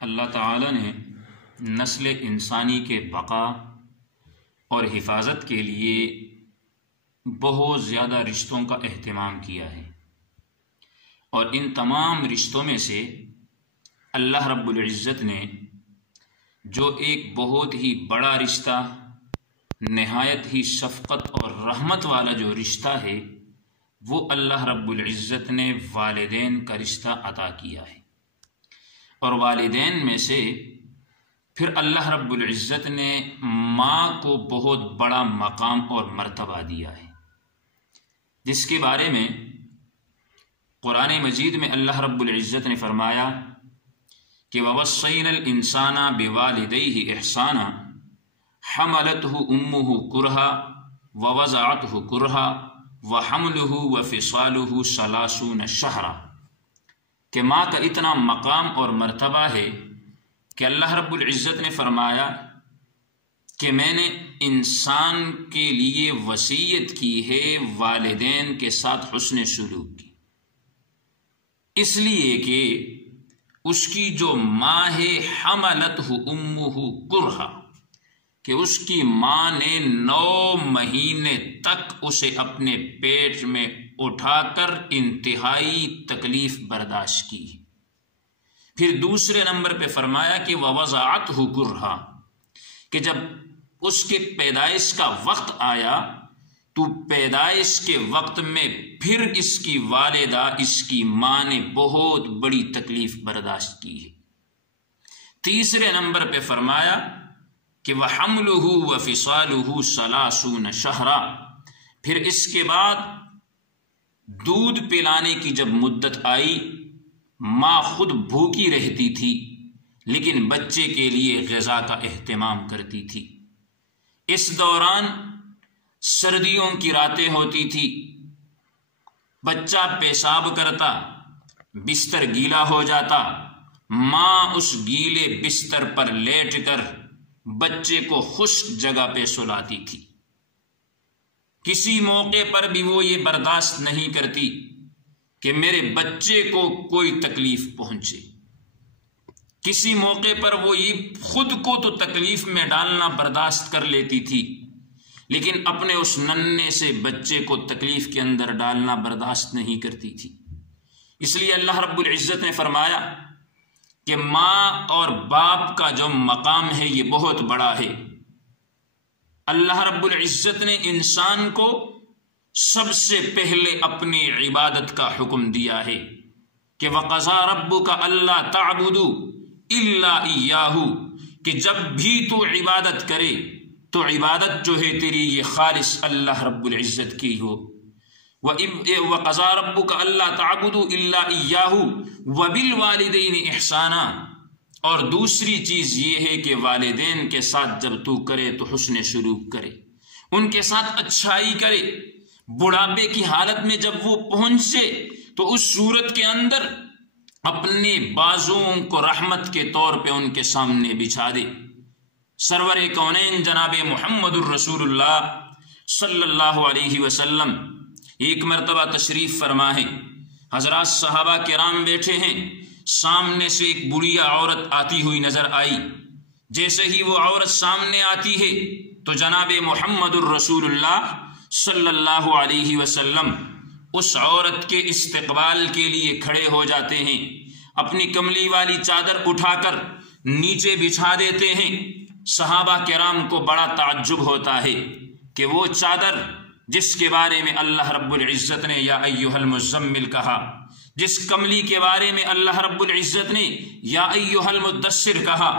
اللہ تعالی نے نسل انسانی کے بقا اور حفاظت کے لیے بہت زیادہ رشتوں کا اہتمام کیا ہے، اور ان تمام رشتوں میں سے اللہ رب العزت نے جو ایک بہت ہی بڑا رشتہ، نہایت ہی شفقت اور رحمت والا جو رشتہ ہے، وہ اللہ رب العزت نے والدین کا رشتہ عطا کیا ہے۔ اور والدین میں سے پھر اللہ رب العزت نے ماں کو بہت بڑا مقام اور مرتبہ دیا ہے، جس کے بارے میں قرآن مجید میں اللہ رب العزت نے فرمایا کہ وَوَصَّيْنَا الْإِنسَانَ بِوَالِدَيْهِ إِحْسَانًا حَمَلَتْهُ أُمُّهُ كُرْهًا وَوَضَعَتْهُ كُرْهًا وَحَمْلُهُ وَفِصَالُهُ 30 شهرًا، کہ ماں کا اتنا مقام اور مرتبہ ہے کہ اللہ رب العزت نے فرمایا کہ میں نے انسان کے لیے وصیت کی ہے والدین کے ساتھ حسن سلوک کی، اس لیے کہ اس کی جو ماں ہے حملتہ امہ کرہا، کہ اس کی ماں نے 9 مہینے تک اسے اپنے پیٹ میں اٹھا کر انتہائی تکلیف برداشت کی۔ پھر دوسرے نمبر پہ فرمایا کہ وَوَضَعَتْهُ كُرْهًا، کہ جب اس کے پیدائش کا وقت آیا تو پیدائش کے وقت میں پھر اس کی والدہ، اس کی ماں نے بہت بڑی تکلیف برداشت کی ہے۔ تیسرے نمبر پہ فرمایا کہ وَحَمْلُهُ وَفِصَالُهُ 30 شهرًا، پھر اس کے بعد دودھ پلانے کی جب مدت آئی، ماں خود بھوکی رہتی تھی لیکن بچے کے لیے غذا کا اہتمام کرتی تھی۔ اس دوران سردیوں کی راتیں ہوتی تھی، بچہ پیشاب کرتا، بستر گیلا ہو جاتا، ماں اس گیلے بستر پر لیٹ کر بچے کو خشک جگہ پہ سلاتی تھی۔ کسی موقع پر بھی وہ یہ برداشت نہیں کرتی کہ میرے بچے کو کوئی تکلیف پہنچے۔ کسی موقع پر وہ یہ خود کو تو تکلیف میں ڈالنا برداشت کر لیتی تھی، لیکن اپنے اس ننھے سے بچے کو تکلیف کے اندر ڈالنا برداشت نہیں کرتی تھی۔ اس لیے اللہ رب العزت نے فرمایا کہ ماں اور باپ کا جو مقام ہے یہ بہت بڑا ہے۔ اللہ رب العزت نے انسان کو سب سے پہلے اپنی عبادت کا حکم دیا ہے کہ وَقَضَىٰ رَبُّكَ أَلَّا تَعْبُدُوا إِلَّا إِيَّاهُ، کہ جب بھی تو عبادت کرے تو عبادت جو ہے تیری یہ خالص اللہ رب العزت کی ہو۔ وَقَضَىٰ رَبُّكَ أَلَّا تَعْبُدُوا إِلَّا إِيَّاهُ وَبِالْوَالِدَيْنِ إِحْسَانًا، اور دوسری چیز یہ ہے کہ والدین کے ساتھ جب تو کرے تو حسن سلوک کرے، ان کے ساتھ اچھائی کرے۔ بڑھاپے کی حالت میں جب وہ پہنچے تو اس صورت کے اندر اپنے بازوؤں کو رحمت کے طور پہ ان کے سامنے بچھا دے۔ سرور کونین جناب محمد الرسول اللہ صلی اللہ علیہ وسلم ایک مرتبہ تشریف فرما ہے، حضرات صحابہ کرام بیٹھے ہیں، سامنے سے ایک بڑھیا عورت آتی ہوئی نظر آئی۔ جیسے ہی وہ عورت سامنے آتی ہے تو جناب محمد الرسول اللہ صلی اللہ علیہ وسلم اس عورت کے استقبال کے لیے کھڑے ہو جاتے ہیں، اپنی کملی والی چادر اٹھا کر نیچے بچھا دیتے ہیں۔ صحابہ کرام کو بڑا تعجب ہوتا ہے کہ وہ چادر جس کے بارے میں اللہ رب العزت نے یا ایھا المزمل کہا، جس کملی کے بارے میں اللہ رب العزت نے یا ایھا المدثر کہا،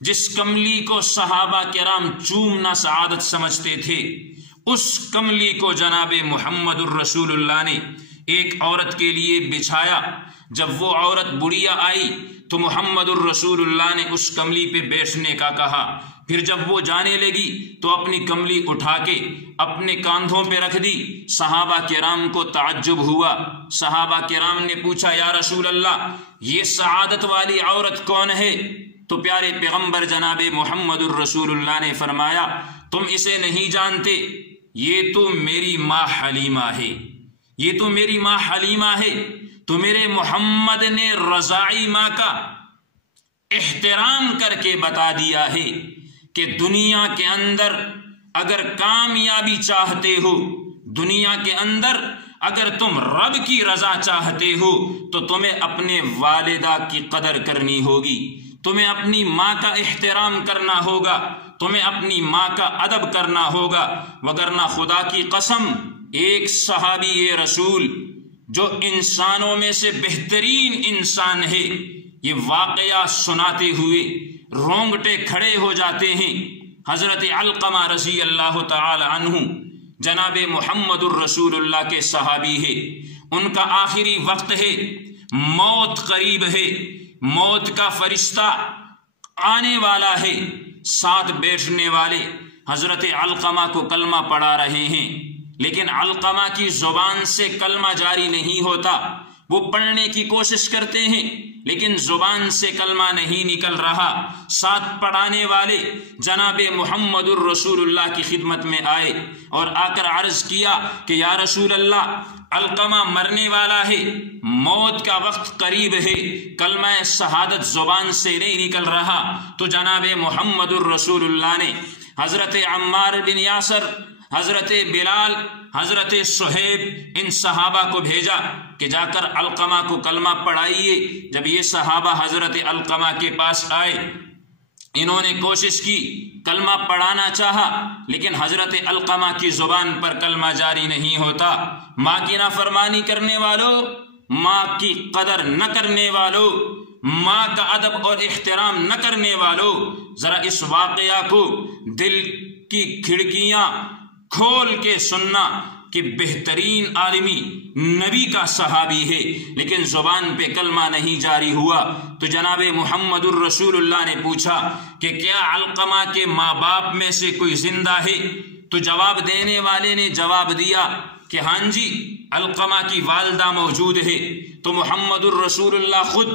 جس کملی کو صحابہ کرام چومنا سعادت سمجھتے تھے، اس کملی کو جناب محمد الرسول اللہ نے ایک عورت کے لیے بچھایا۔ جب وہ عورت بڑھیا آئی تو محمد الرسول اللہ نے اس کملی پہ بیٹھنے کا کہا۔ پھر جب وہ جانے لگی تو اپنی کملی اٹھا کے اپنے کاندھوں پہ رکھ دی۔ صحابہ کرام کو تعجب ہوا، صحابہ کرام نے پوچھا یا رسول اللہ یہ سعادت والی عورت کون ہے؟ تو پیارے پیغمبر جناب محمد الرسول اللہ نے فرمایا تم اسے نہیں جانتے، یہ تو میری ماں حلیمہ ہے، یہ تو میری ماں حلیمہ ہے۔ تو میرے محمد نے رضاعی ماں کا احترام کر کے بتا دیا ہے کہ دنیا کے اندر اگر کامیابی چاہتے ہو، دنیا کے اندر اگر تم رب کی رضا چاہتے ہو تو تمہیں اپنے والدہ کی قدر کرنی ہوگی، تمہیں اپنی ماں کا احترام کرنا ہوگا، تمہیں اپنی ماں کا ادب کرنا ہوگا، وگرنہ خدا کی قسم ایک صحابی رسول جو انسانوں میں سے بہترین انسان ہے، یہ واقعہ سناتے ہوئے رونگٹے کھڑے ہو جاتے ہیں۔ حضرت علقمہ رضی اللہ تعالی عنہ جناب محمد الرسول اللہ کے صحابی ہے، ان کا آخری وقت ہے، موت قریب ہے، موت کا فرشتہ آنے والا ہے، ساتھ بیٹھنے والے حضرت علقمہ کو کلمہ پڑھا رہے ہیں، لیکن علقمہ کی زبان سے کلمہ جاری نہیں ہوتا، وہ پڑھنے کی کوشش کرتے ہیں لیکن زبان سے کلمہ نہیں نکل رہا۔ ساتھ پڑھانے والے جناب محمد الرسول اللہ کی خدمت میں آئے اور آ کر عرض کیا کہ یا رسول اللہ، علقمہ مرنے والا ہے، موت کا وقت قریب ہے، کلمہ شہادت زبان سے نہیں نکل رہا۔ تو جناب محمد الرسول اللہ نے حضرت عمار بن یاسر، حضرت بلال، حضرت صہیب، ان صحابہ کو بھیجا کہ جا کر علقمہ کو کلمہ پڑھائیے۔ جب یہ صحابہ حضرت علقمہ کے پاس آئے، انہوں نے کوشش کی، کلمہ پڑھانا چاہا، لیکن حضرت علقمہ کی زبان پر کلمہ جاری نہیں ہوتا۔ ماں کی نافرمانی کرنے والوں، ماں کی قدر نہ کرنے والوں، ماں کا ادب اور احترام نہ کرنے والوں، ذرا اس واقعہ کو دل کی کھڑکیاں کھول کے سننا کہ بہترین آدمی نبی کا صحابی ہے لیکن زبان پہ کلمہ نہیں جاری ہوا۔ تو جناب محمد الرسول اللہ نے پوچھا کہ کیا علقمہ کے ماں باپ میں سے کوئی زندہ ہے؟ تو جواب دینے والے نے جواب دیا کہ ہاں جی، علقمہ کی والدہ موجود ہے۔ تو محمد الرسول اللہ خود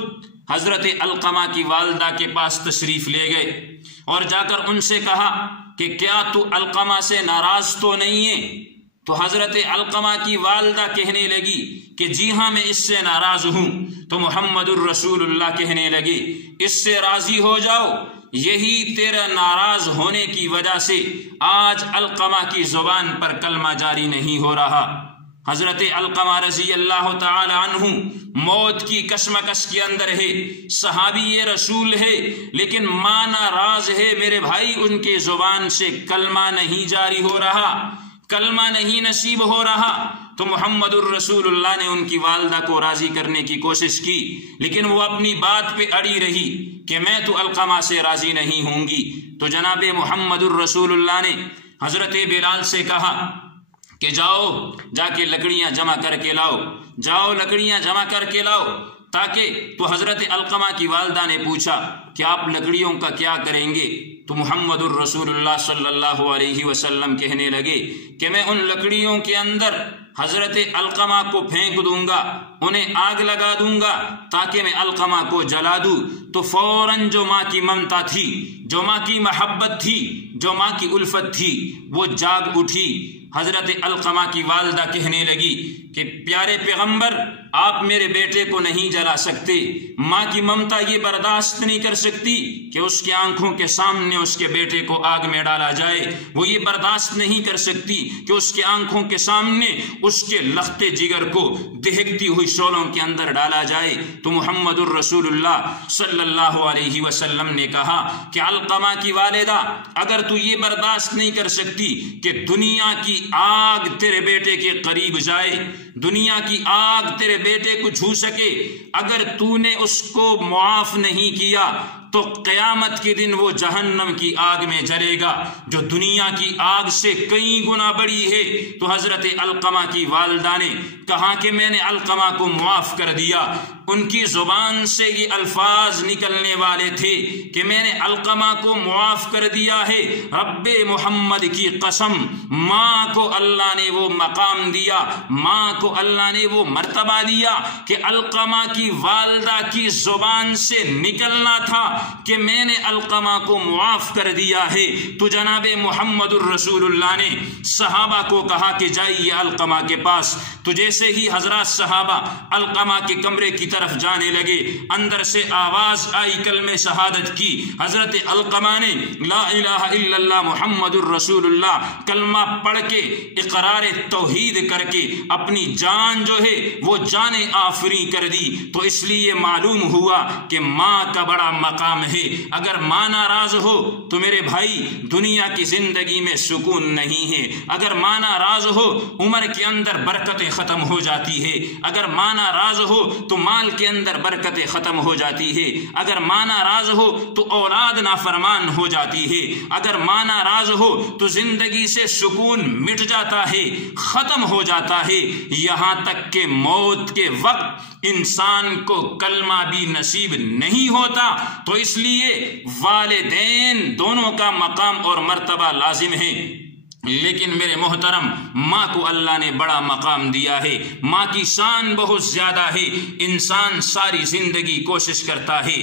حضرت علقمہ کی والدہ کے پاس تشریف لے گئے اور جا کر ان سے کہا کہ کیا تو علقمہ سے ناراض تو نہیں ہے؟ تو حضرت علقمہ کی والدہ کہنے لگی کہ جی ہاں، میں اس سے ناراض ہوں۔ تو محمد الرسول اللہ کہنے لگے اس سے راضی ہو جاؤ، یہی تیرا ناراض ہونے کی وجہ سے آج علقمہ کی زبان پر کلمہ جاری نہیں ہو رہا۔ حضرت علقمہ رضی اللہ تعالی عنہ موت کی کشمکش کے اندر ہے، صحابی رسول ہے، لیکن ماں ناراض ہے میرے بھائی، ان کے زبان سے کلمہ نہیں جاری ہو رہا، کلمہ نہیں نصیب ہو رہا۔ تو محمد الرسول اللہ نے ان کی والدہ کو راضی کرنے کی کوشش کی، لیکن وہ اپنی بات پہ اڑی رہی کہ میں تو علقمہ سے راضی نہیں ہوں گی۔ تو جناب محمد الرسول اللہ نے حضرت بلال سے کہا کہ جاؤ، جا کے لکڑیاں جمع کر کے لاؤ، جاؤ لکڑیاں جمع کر کے لاؤ تاکہ۔ تو حضرت علقمہ کی والدہ نے پوچھا کہ آپ لکڑیوں کا کیا کریں گے؟ تو محمد الرسول اللہ صلی اللہ علیہ وسلم کہنے لگے کہ میں ان لکڑیوں کے اندر حضرت علقمہ کو پھینک دوں گا، انہیں آگ لگا دوں گا تاکہ میں علقمہ کو جلا دوں۔ تو فوراً جو ماں کی ممتا تھی، جو ماں کی محبت تھی، جو ماں کی الفت تھی، وہ جاگ اٹھی۔ حضرت علقمہ کی والدہ کہنے لگی کہ پیارے پیغمبر، آپ میرے بیٹے کو نہیں جلا سکتے۔ ماں کی ممتا یہ برداشت نہیں کر سکتی کہ اس کی آنکھوں کے سامنے اس کے بیٹے کو آگ میں ڈالا جائے، وہ یہ برداشت نہیں کر سکتی کہ اس کی آنکھوں کے سامنے اس کے لخت جگر کو دہکتی ہوئی شعلوں کے اندر ڈالا جائے۔ تو محمد الرسول اللہ صلی اللہ علیہ وسلم نے کہا کہ علقمہ کی والدہ، اگر تو یہ برداشت نہیں کر سکتی کہ دنیا کی آگ تیرے بیٹے کے قریب جائے، دنیا کی آگ تیرے بیٹے کو چھو سکے، اگر تو نے اس کو معاف نہیں کیا تو قیامت کے دن وہ جہنم کی آگ میں جلے گا جو دنیا کی آگ سے کئی گنا بڑی ہے۔ تو حضرت علقمہ کی والدہ نے کہا کہ میں نے علقمہ کو معاف کر دیا۔ ان کی زبان سے یہ الفاظ نکلنے والے تھے کہ میں نے علقمہ کو معاف کر دیا ہے، رب محمد کی قسم، ماں کو اللہ نے وہ مقام دیا، ماں کو اللہ نے وہ مرتبہ دیا کہ علقمہ کی والدہ کی زبان سے نکلنا تھا کہ میں نے علقمہ کو معاف کر دیا ہے۔ تو جناب محمد الرسول اللہ نے صحابہ کو کہا کہ جائیے علقمہ کے پاس۔ تو جیسے ہی حضرات صحابہ علقمہ کے کمرے کی طرف جانے لگے، اندر سے آواز آئی کلمہ شہادت کی۔ حضرت علقمہ نے لا الہ الا اللہ محمد الرسول اللہ کلمہ پڑھ کے اقرار توحید کر کے اپنی جان جو ہے وہ جان آفری کر دی۔ تو اس لیے معلوم ہوا کہ ماں کا بڑا مقام ہے۔ اگر ماں ناراض ہو تو میرے بھائی دنیا کی زندگی میں سکون نہیں ہے۔ اگر ماں ناراض ہو عمر کے اندر برکتیں ختم ہو جاتی ہے۔ اگر ماں ناراض ہو تو مال کے اندر برکتیں ختم ہو جاتی ہے۔ اگر ماں ناراض ہو تو اولاد نافرمان ہو جاتی ہے۔ اگر ماں ناراض ہو تو زندگی سے سکون مٹ جاتا ہے، ختم ہو جاتا ہے، یہاں تک کہ موت کے وقت انسان کو کلمہ بھی نصیب نہیں ہوتا۔ تو اس لیے والدین دونوں کا مقام اور مرتبہ لازم ہے۔ لیکن میرے محترم، ماں کو اللہ نے بڑا مقام دیا ہے، ماں کی شان بہت زیادہ ہے۔ انسان ساری زندگی کوشش کرتا ہے،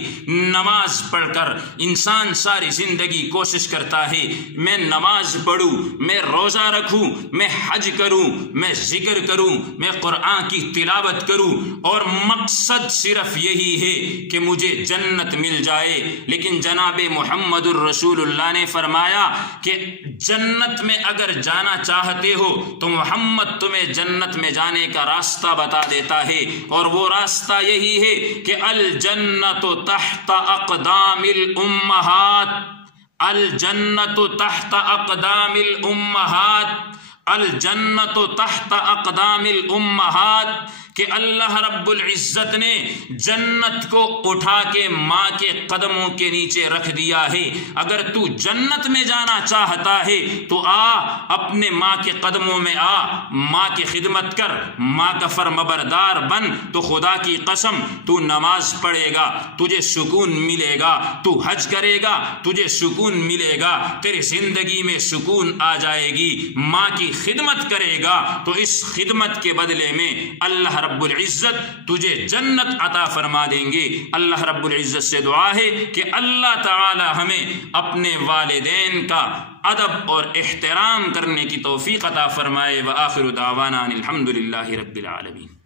نماز پڑھ کر انسان ساری زندگی کوشش کرتا ہے میں نماز پڑھوں، میں روزہ رکھوں، میں حج کروں، میں ذکر کروں، میں قرآن کی تلاوت کروں، اور مقصد صرف یہی ہے کہ مجھے جنت مل جائے۔ لیکن جناب محمد الرسول اللہ نے فرمایا کہ جنت میں اگر جانا چاہتے ہو تو محمد تمہیں جنت میں جانے کا راستہ بتا دیتا ہے، اور وہ راستہ یہی ہے کہ الجنت تحت اقدام الامہات، الجنت تحت اقدام الامہات، الجنت تحت اقدام الامہات، کہ اللہ رب العزت نے جنت کو اٹھا کے ماں کے قدموں کے نیچے رکھ دیا ہے۔ اگر تو جنت میں جانا چاہتا ہے تو آ، اپنے ماں کے قدموں میں آ، ماں کی خدمت کر، ماں کا فرمانبردار بن، تو خدا کی قسم تو نماز پڑھے گا تجھے سکون ملے گا، تو حج کرے گا تجھے سکون ملے گا، تیری زندگی میں سکون آ جائے گی۔ ماں کی خدمت کرے گا تو اس خدمت کے بدلے میں اللہ رب العزت تجھے جنت عطا فرما دیں گے۔ اللہ رب العزت سے دعا ہے کہ اللہ تعالی ہمیں اپنے والدین کا ادب اور احترام کرنے کی توفیق عطا فرمائے۔ وآخر دعوانا الحمد للہ رب العالمین۔